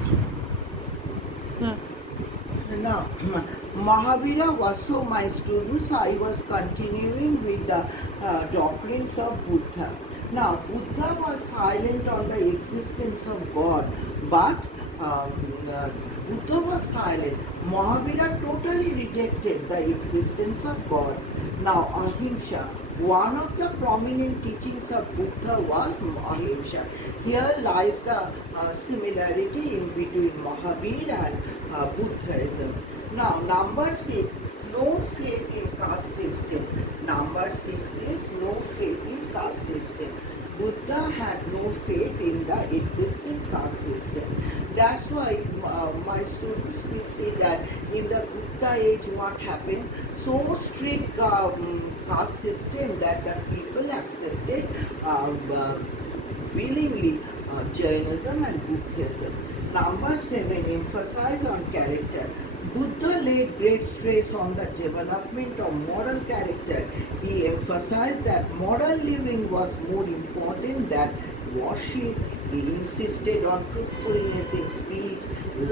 লিখেছিলেন। হুম। Now, Mahavira was so my student, so I was continuing with the doctrines of Buddha. Now, Buddha was silent on the existence of God, but um, uh, Buddha was silent. Mahavira totally rejected the existence of God. Now, Ahimsa, one of the prominent teachings of Buddha was Ahimsa. Here lies the similarity in between Mahavira and Buddhism. Now, number 6, no faith in caste system. Number 6 is no faith in caste system. Buddha had no faith in the existing caste system. That's why my students will say that in the Buddha age what happened, so strict caste system that the people accepted willingly Jainism and Buddhism. Number 7, emphasize on character. Buddha laid great stress on the development of moral character. He emphasized that moral living was more important than worship. He insisted on truthfulness in speech,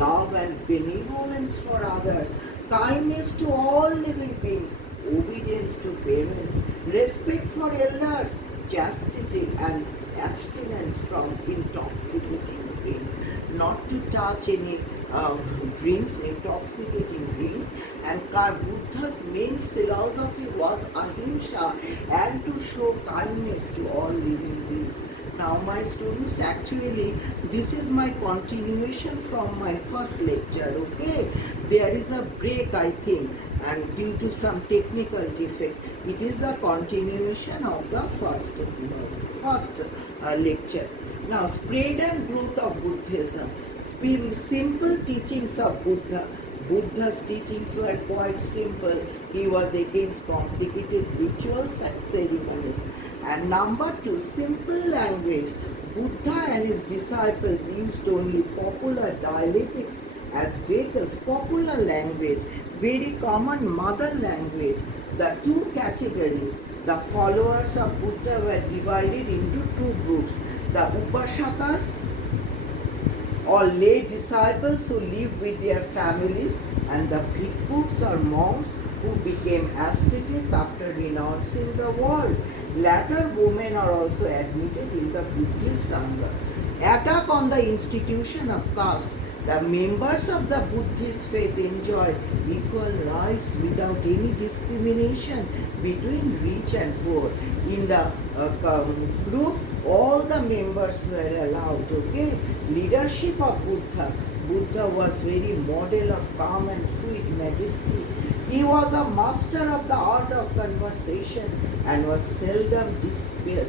love and benevolence for others, kindness to all living beings, obedience to parents, respect for elders, chastity and abstinence from intoxicating drinks, not to touch any drinks, intoxicating drinks. And Buddha's main philosophy was ahimsa and to show kindness to all living beings. Now my students, actually this is my continuation from my first lecture, okay? There is a break I think, and due to some technical defect, it is the continuation of the first lecture. Now, spread and growth of Buddhism. Simple teachings of Buddha. Buddha's teachings were quite simple. He was against complicated rituals and ceremonies. And number 2, simple language. Buddha and his disciples used only popular dialectics as vehicles, popular language, very common mother language. The two categories, the followers of Buddha were divided into two groups, the Upasakas or lay disciples who lived with their families, and the bhikkhus or monks who became ascetics after renouncing the world. Latter women are also admitted in the Buddhist Sangha. Attack on the institution of caste. The members of the Buddhist faith enjoyed equal rights without any discrimination between rich and poor. In the group, all the members were allowed, okay? Leadership of Buddha. Buddha was very model of calm and sweet majesty. He was a master of the art of conversation and was seldom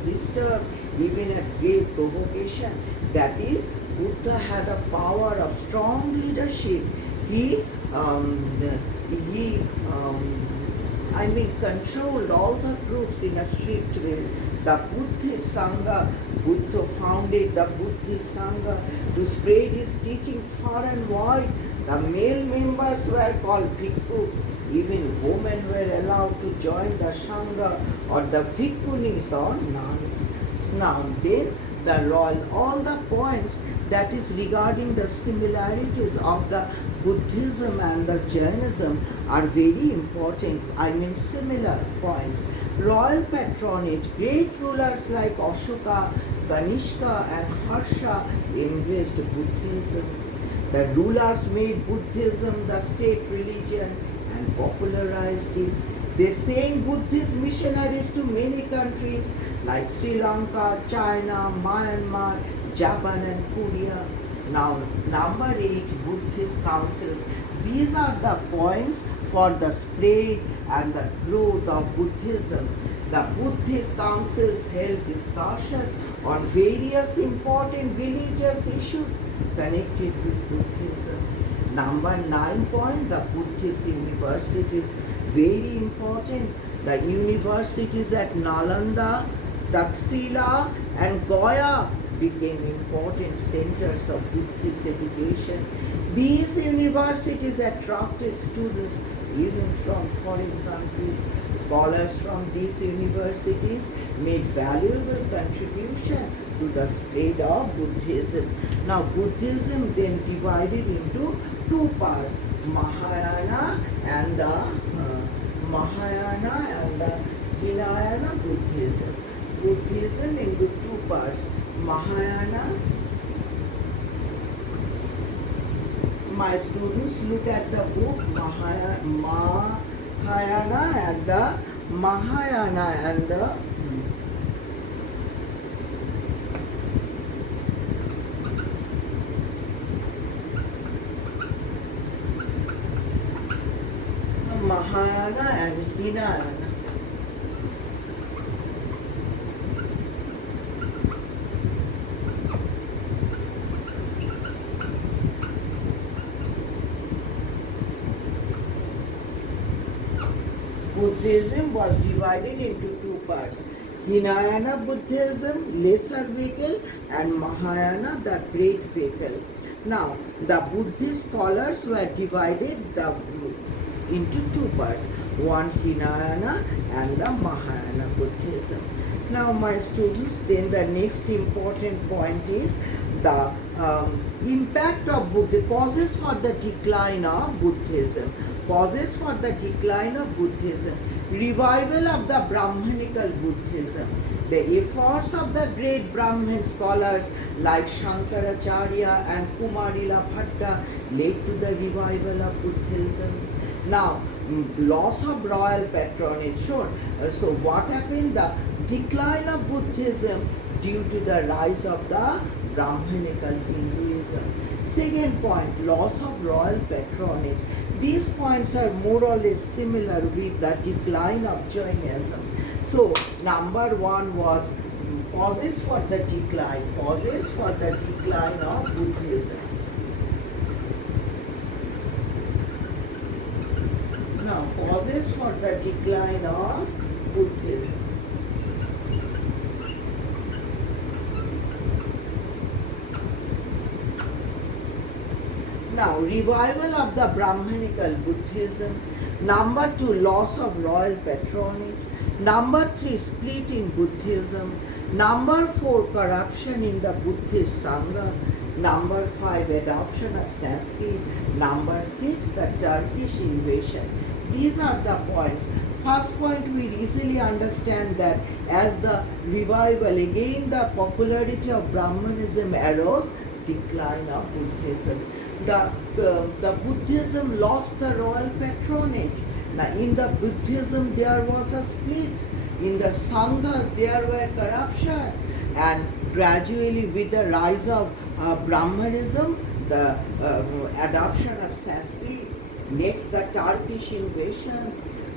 disturbed even at great provocation. That is, Buddha had a power of strong leadership. He controlled all the groups in a strict way. The Buddhist Sangha, Buddha founded the Buddhist Sangha to spread his teachings far and wide. The male members were called bhikkhus. Even women were allowed to join the Sangha or the bhikkhunis or nuns. Now then, all the points that is regarding the similarities of the Buddhism and the Jainism are very important. Similar points. Royal patronage. Great rulers like Ashoka, Kanishka and Harsha embraced Buddhism. The rulers made Buddhism the state religion and popularized it. They sent Buddhist missionaries to many countries like Sri Lanka, China, Myanmar, Japan and Korea. Now, number 8, Buddhist councils. These are the points for the spread and the growth of Buddhism. The Buddhist councils held discussion on various important religious issues connected with Buddhism. Number 9 point, the Buddhist universities. Very important. The universities at Nalanda, Taxila and Gaya became important centers of Buddhist education. These universities attracted students even from foreign countries. Scholars from these universities made valuable contribution to the spread of Buddhism. Now Buddhism then divided into two parts, Mahayana and the Hinayana Buddhism. Buddhism into two parts, Mahayana. My students, look at the book Mahayana and the Mahayana and Hinayana. Buddhism was divided into two parts. Hinayana Buddhism, lesser vehicle, and Mahayana, the great vehicle. Now, the Buddhist scholars were divided into two parts, one Hinayana and the Mahayana Buddhism. Now, my students, then the next important point is the impact of Buddha, causes for the decline of Buddhism. Causes for the decline of Buddhism. Revival of the Brahmanical Buddhism. The efforts of the great Brahmin scholars like Shankaracharya and Kumarila Bhatta led to the revival of Buddhism. Now, loss of royal patronage. Sure. So what happened? The decline of Buddhism due to the rise of the Brahmanical Hinduism. Second point, loss of royal patronage. These points are more or less similar with the decline of Jainism. So, number one was causes for the decline of Buddhism. Now, causes for the decline of Buddhism. Now, revival of the Brahmanical Buddhism. Number two, loss of royal patronage. Number three, split in Buddhism. Number four, corruption in the Buddhist Sangha. Number five, adoption of Sanskrit. Number six, the Turkish invasion. These are the points. First point, we easily understand that as the revival, again the popularity of Brahmanism arose, decline of Buddhism. The Buddhism lost the royal patronage. Now in the Buddhism there was a split. In the Sanghas there were corruption. And gradually with the rise of Brahmanism, the adoption of Sanskrit. Next, the Turkish invasion.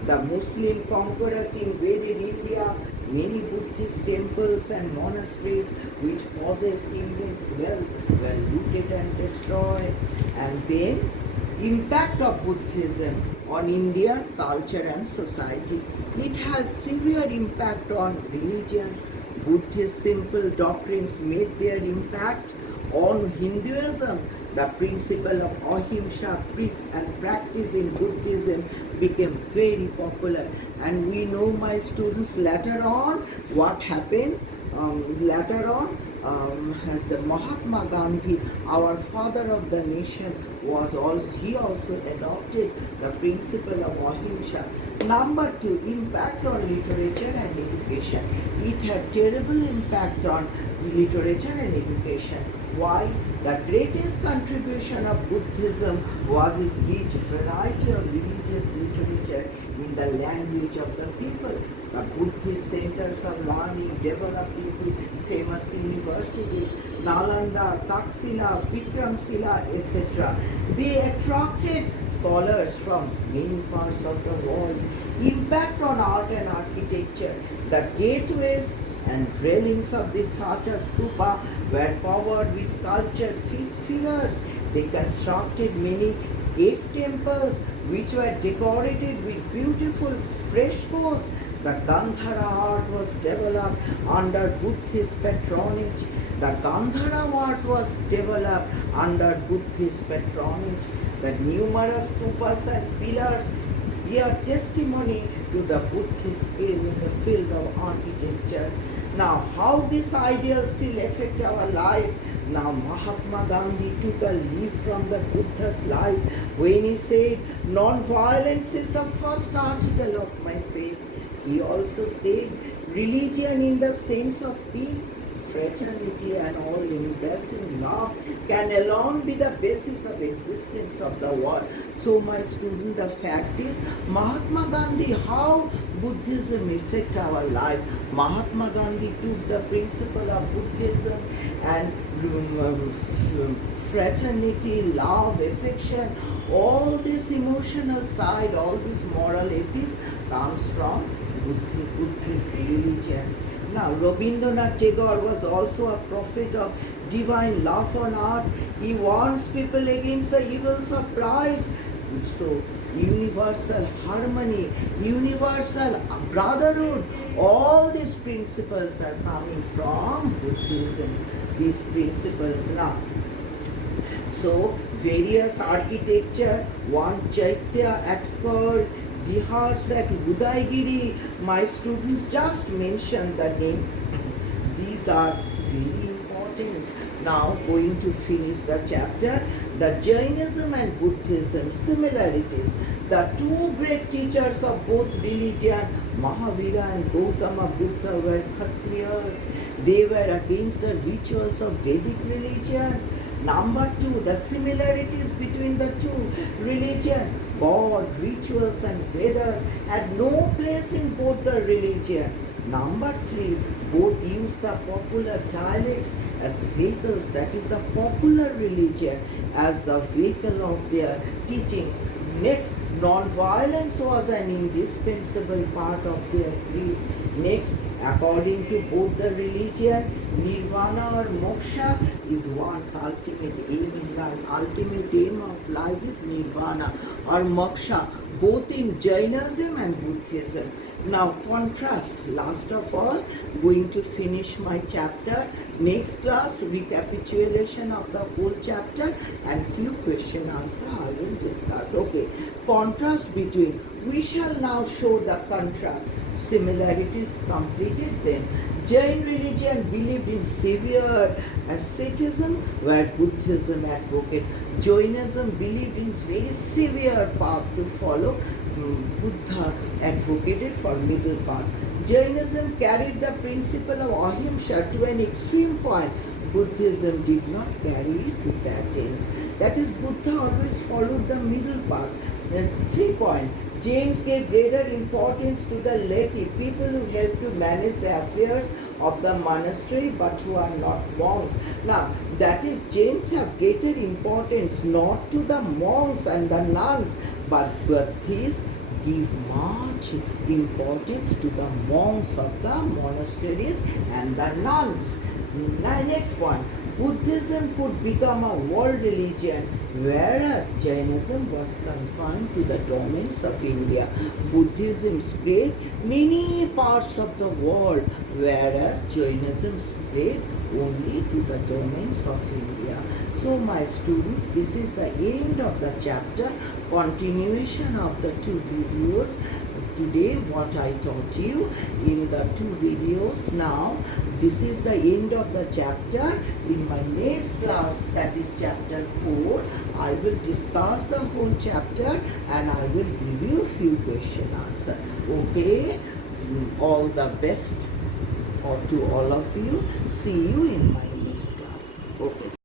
The Muslim conquerors invaded India. Many Buddhist temples and monasteries which possessed immense wealth were looted and destroyed. And then, impact of Buddhism on Indian culture and society. It has severe impact on religion. Buddhist simple doctrines made their impact on Hinduism. The principle of ahimsa, peace and practice in Buddhism became very popular. And we know, my students, later on what happened. The Mahatma Gandhi, our father of the nation, he also adopted the principle of ahimsa. Number two, impact on literature and education. It had terrible impact on literature and education. Why? The greatest contribution of Buddhism was its rich variety of religious literature in the language of the people. The Buddhist centers of learning developed into famous universities, Nalanda, Taxila, Vikramshila, etc. They attracted scholars from many parts of the world. Impact on art and architecture. The gateways and railings of the Sacha Stupa were covered with sculptured figures. They constructed many cave temples which were decorated with beautiful frescoes. The Gandhara art was developed under Buddhist patronage. The Gandhara art was developed under Buddhist patronage. The numerous stupas and pillars bear testimony to the Buddhist skill in the field of architecture. Now, how these ideas still affect our life? Now, Mahatma Gandhi took a leaf from the Buddha's life when he said, "Non-violence is the first article of my faith." He also said, "Religion in the sense of peace, fraternity and all-embracing love can alone be the basis of existence of the world." So my student, the fact is, Mahatma Gandhi, how Buddhism affect our life. Mahatma Gandhi took the principle of Buddhism and fraternity, love, affection, all this emotional side, all this moral ethics comes from Buddhist religion. Now, Rabindranath Tagore was also a prophet of divine love on earth. He warns people against the evils of pride. So, universal harmony, universal brotherhood, all these principles are coming from Buddhism. These principles now. So, various architecture, one Chaitya at Kur, Bihars at Udaygiri, my students just mentioned the name. These are very important. Now going to finish the chapter, the Jainism and Buddhism similarities. The two great teachers of both religion, Mahavira and Gautama Buddha, were Kshatriyas. They were against the rituals of Vedic religion. Number two, the similarities between the two religion, God, rituals and Vedas had no place in both the religion. Number three, both use the popular dialects as vehicles, that is the popular religion as the vehicle of their teachings. Next, non-violence was an indispensable part of their creed. Next, according to both the religion, nirvana or moksha is one's ultimate aim in life. Ultimate aim of life is nirvana or moksha, both in Jainism and Buddhism. Now contrast, last of all, going to finish my chapter. Next class, recapitulation of the whole chapter and few question answer I will discuss. Okay, contrast between, we shall now show the contrast. Similarities completed then. Jain religion believed in severe asceticism, where Buddhism advocated. Jainism believed in very severe path to follow. Buddha advocated for middle path. Jainism carried the principle of ahimsa to an extreme point. Buddhism did not carry it to that end. That is, Buddha always followed the middle path. And 3 points. Jains gave greater importance to the laity, people who help to manage the affairs of the monastery but who are not monks. Now, that is, Jains have greater importance not to the monks and the nuns, but Buddhists give much importance to the monks of the monasteries and the nuns. Next one, Buddhism could become a world religion, whereas Jainism was confined to the domains of India. Buddhism spread many parts of the world, whereas Jainism spread only to the domains of India. So my students, this is the end of the chapter, continuation of the 2 videos. Today what I taught you in the 2 videos. Now this is the end of the chapter. In my next class, that is chapter 4, I will discuss the whole chapter and I will give you a few question answer. Okay, all the best or to all of you. See you in my next class. Okay.